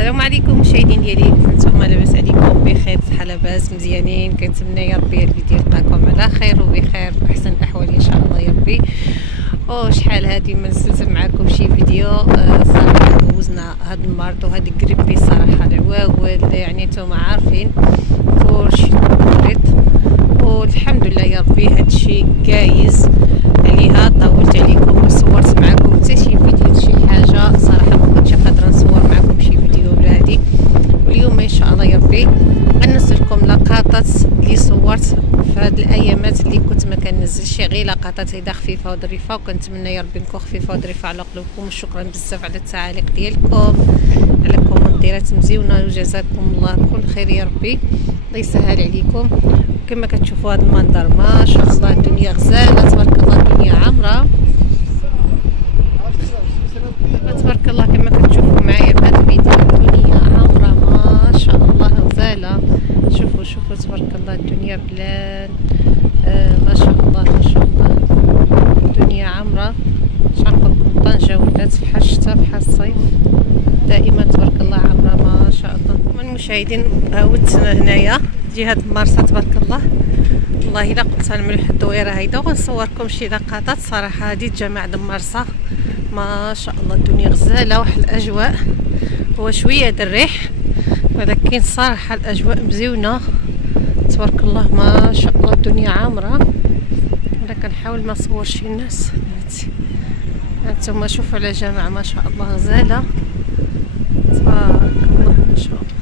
السلام عليكم مشاهدين ديالي، كيف نتوما؟ لاباس عليكم؟ بخير، صحه لاباس مزيانين؟ كنتمنى يا ربي الفيديو يلقاكم على خير وبخير واحسن الاحوال ان شاء الله يا ربي. شحال هادي ما نزلت معكم شي فيديو. صراحه دوزنا هاد المرض وهاد الكريبي صراحه العواول، يعني نتوما عارفين كلشي مريض، والحمد لله يا ربي هادشي جايز عليها. طولت عليكم ما صورت معكم حتى شي فيديو شي حاجه، صراحه ما كنتش قادره نصور معكم شي فيديو ولا هادي. واليوم ان شاء الله يا ربي غنزل لكم لقطات اللي صورت في هاد الايامات اللي كنت ما كننزلش، غير لقطات هيدا خفيفه وظريفه، وكنتمنى يا ربي نكون خفيفه وظريفه على قلوبكم. وشكرا بزاف على التعاليق ديالكم، على كومنتيرات مزيونه، وجزاكم الله كل خير يا ربي، الله يسهل عليكم. كما كتشوفوا هذا المنظر ما شاء الله الدنيا غزاله تبارك الله، الدنيا عامره تبارك الله. كما كتشوفوا معايا في هذا الفيديو الدنيا عامره ما شاء الله غزاله. شوفوا تبارك الله الدنيا بلان. ما شاء الله ما شاء الله الدنيا عامره. شنقول لكم طنجه ولات فحال الشتا فحال الصيف، دائما تبارك الله عامره ما شاء الله. المشاهدين عاودت هنايا جهه مرسى تبارك الله، والله الا قلت نملح الدويره هيدا وغنصوركم شي لقطات. صراحه هذه الجامع د مرسى ما شاء الله الدنيا غزاله، واحد الاجواء هو شويه د الريح، ولكن صراحه الاجواء مزيونه تبارك الله ما شاء الله الدنيا عامره. انا كنحاول ما نصورش الناس. هانتوما شوفوا على جامع ما شاء الله غزاله تبارك الله ما شاء الله.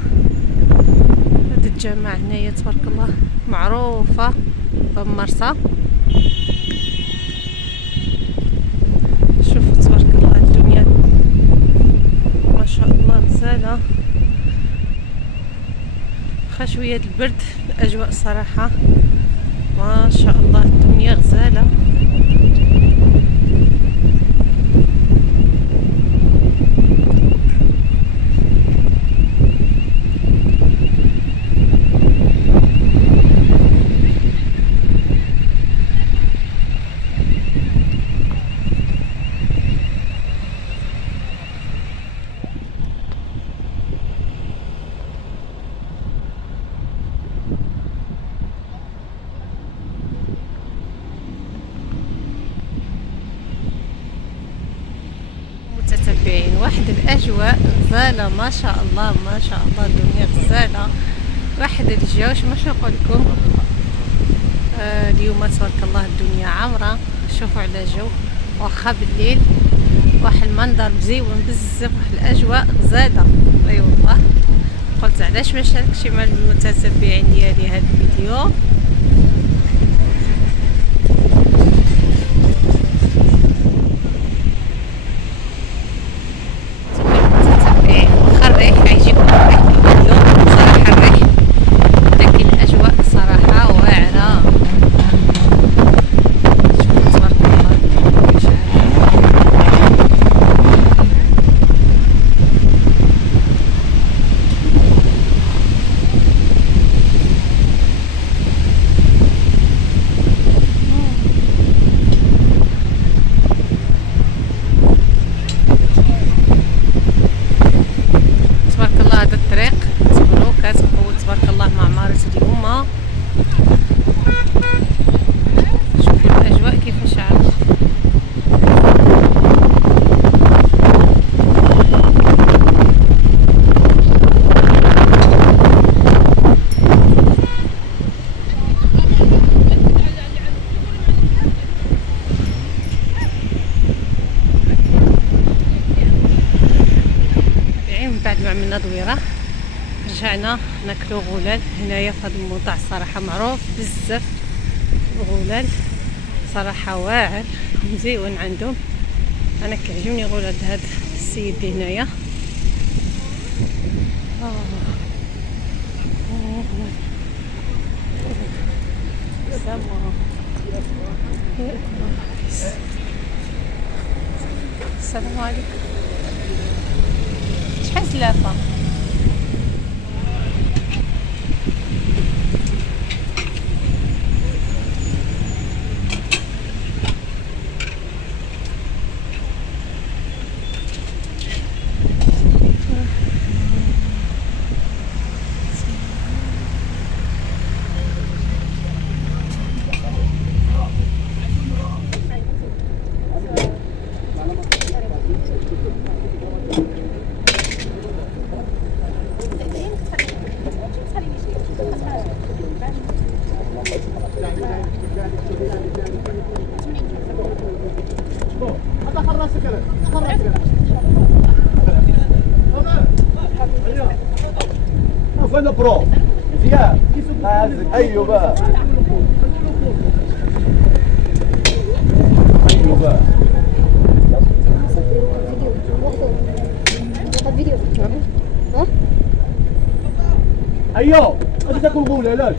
هاد الجامع هنايا تبارك الله معروفه بمرسى. شوفوا تبارك الله الدنيا ما شاء الله غزاله، واخا شويه البرد الاجواء صراحه ما شاء الله الدنيا غزاله. متتبعين واحد الاجواء غزاله ما شاء الله ما شاء الله الدنيا غزاله، واحد الجو واش نقول لكم. اليوم تبارك الله الدنيا عامره. شوفوا على جو واخا بالليل، واحد المنظر مزيون بزاف، واحد الاجواء غزاله. اي والله قلت علاش ما شاركش مع المتتبعين ديالي هذا الفيديو. بعد ما عملنا دويره رجعنا ناكلو غلال هنايا في هذا الموضع. صراحه معروف بزاف الغلال صراحه واعر مزيون عندهم. انا كيعجبني غلال هذا السيد اللي هنايا. السلام عليكم. شحال زلافه؟ دخل راسك انا دخل راسك فين البرو مزيان ايوه بقى ايوه بقى ايوه انت تكون قول علاش